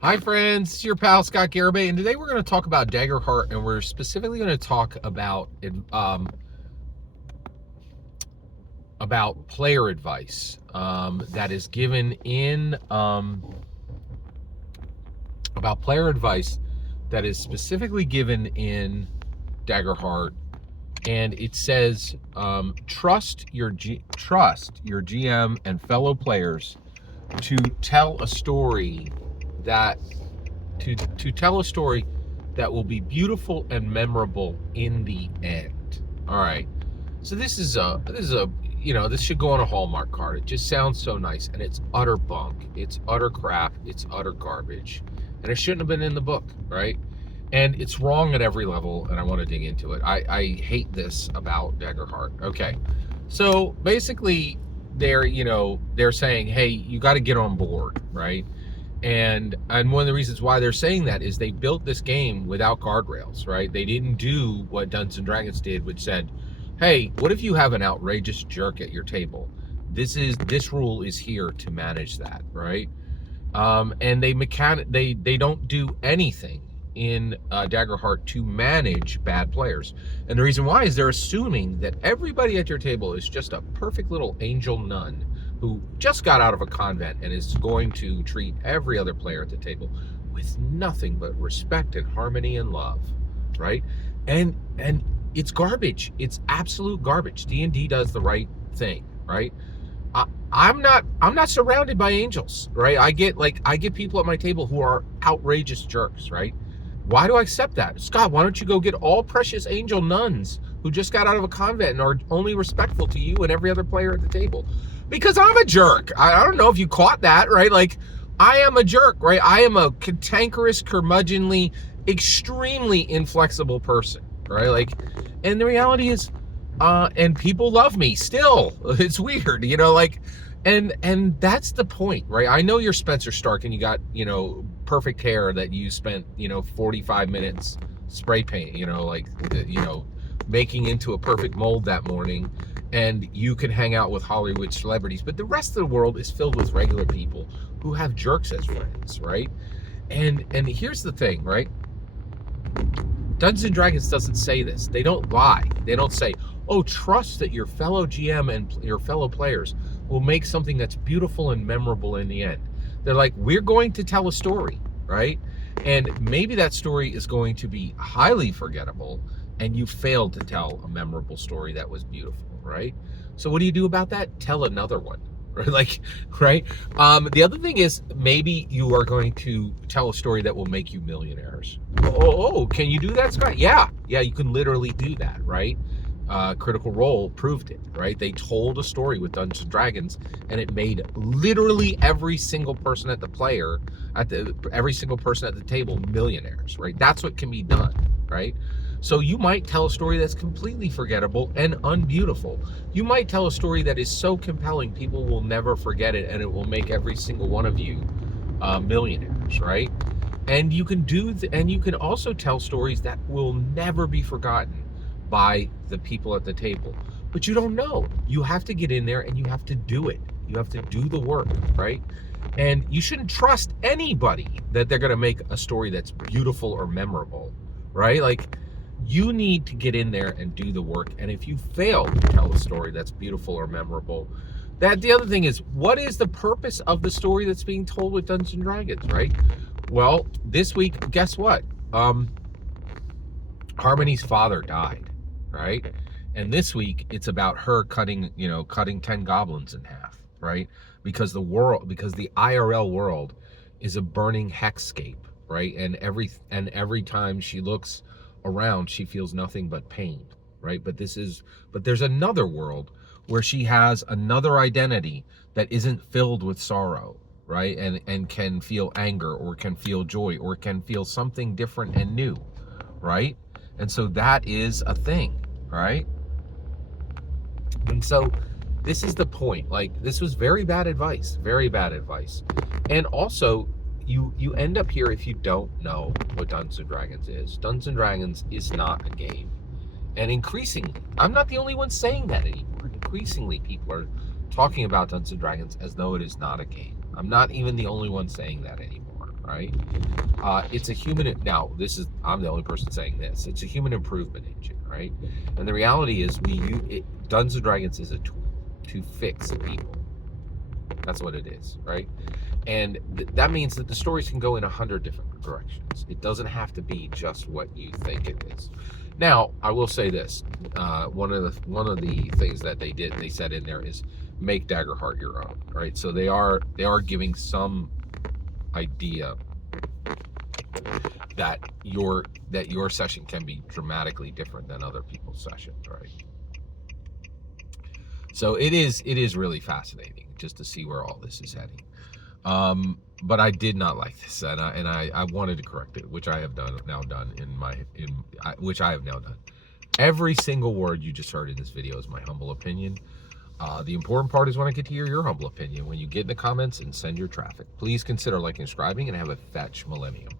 Hi friends, it's your pal Scott Garibay, and today we're going to talk about Daggerheart, and we're specifically going to talk about player advice that is given in about player advice that is specifically given in Daggerheart, and it says trust your GM and fellow players to tell a story that to tell a story that will be beautiful and memorable in the end. All right. So this is a this should go on a Hallmark card. It just sounds so nice, and it's utter bunk. It's utter crap. It's utter garbage, and it shouldn't have been in the book, right? And it's wrong at every level, and I want to dig into it. I hate this about Daggerheart. Okay, so basically, they're saying, hey, you got to get on board, right? And one of the reasons why they're saying that is they built this game without guardrails, right? They didn't do what Dungeons and Dragons did, which said, hey, what if you have an outrageous jerk at your table? This rule is here to manage that, right? And they don't do anything in Daggerheart to manage bad players. And the reason why is they're assuming that everybody at your table is just a perfect little angel nun who just got out of a convent and is going to treat every other player at the table with nothing but respect and harmony and love, right? And it's garbage. It's absolute garbage. D&D does the right thing, right? I'm not surrounded by angels, right? I get people at my table who are outrageous jerks, right? Why do I accept that? Scott, why don't you go get all precious angel nuns who just got out of a convent and are only respectful to you and every other player at the table? Because I'm a jerk. I don't know if you caught that, right? Like, I am a jerk, right? I am a cantankerous, curmudgeonly, extremely inflexible person, right? Like, and the reality is, and people love me still. It's weird, like, and that's the point, right? I know you're Spencer Stark and you got, perfect hair that you spent, 45 minutes spray paint, making into a perfect mold that morning, and you can hang out with Hollywood celebrities, but the rest of the world is filled with regular people who have jerks as friends, right? And here's the thing, right? Dungeons and Dragons doesn't say this. They don't lie. They don't say, oh, trust that your fellow GM and your fellow players will make something that's beautiful and memorable in the end. They're like, we're going to tell a story, right? And maybe that story is going to be highly forgettable, and you failed to tell a memorable story that was beautiful, right? So what do you do about that? Tell another one. Right? Right? The other thing is, maybe you are going to tell a story that will make you millionaires. Oh, can you do that, Scott? Yeah, you can literally do that, right? Critical Role proved it, right? They told a story with Dungeons and Dragons, and it made literally every single person at the table millionaires, right? That's what can be done, right? So you might tell a story that's completely forgettable and unbeautiful. You might tell a story that is so compelling people will never forget it, and it will make every single one of you millionaires, right? And you can and you can also tell stories that will never be forgotten by the people at the table. But you don't know. You have to get in there and you have to do it. You have to do the work, right? And you shouldn't trust anybody that they're going to make a story that's beautiful or memorable, right? Like, you need to get in there and do the work. And if you fail to tell a story that's beautiful or memorable, the other thing is, what is the purpose of the story that's being told with Dungeons and Dragons, right? Well, this week, guess what? Harmony's father died, right? And this week it's about her cutting 10 goblins in half, right? Because the IRL world is a burning hexscape, right? And every time she looks around, she feels nothing but pain, right? But there's another world where she has another identity that isn't filled with sorrow, right? And can feel anger, or can feel joy, or can feel something different and new, right? And so that is a thing, right? And so this is the point. Like, this was very bad advice. And also, you end up here if you don't know what Dungeons and Dragons is. Dungeons and Dragons is not a game. And increasingly, I'm not the only one saying that anymore. Increasingly, people are talking about Dungeons and Dragons as though it is not a game. I'm not even the only one saying that anymore. right? It's a human. Now, I'm the only person saying this. It's a human improvement engine, right? And the reality is, Dungeons and Dragons is a tool to fix people. That's what it is, right? And that means that the stories can go in 100 different directions. It doesn't have to be just what you think it is. Now, I will say this: one of the things that they said in there is make Daggerheart your own, right? So they are giving some idea that your session can be dramatically different than other people's sessions, right? So it is really fascinating just to see where all this is heading. But I did not like this, and I wanted to correct it, which I have now done. Every single word you just heard in this video is my humble opinion. The important part is when I get to hear your humble opinion. When you get in the comments and send your traffic, please consider liking and subscribing, and have a fetch millennium.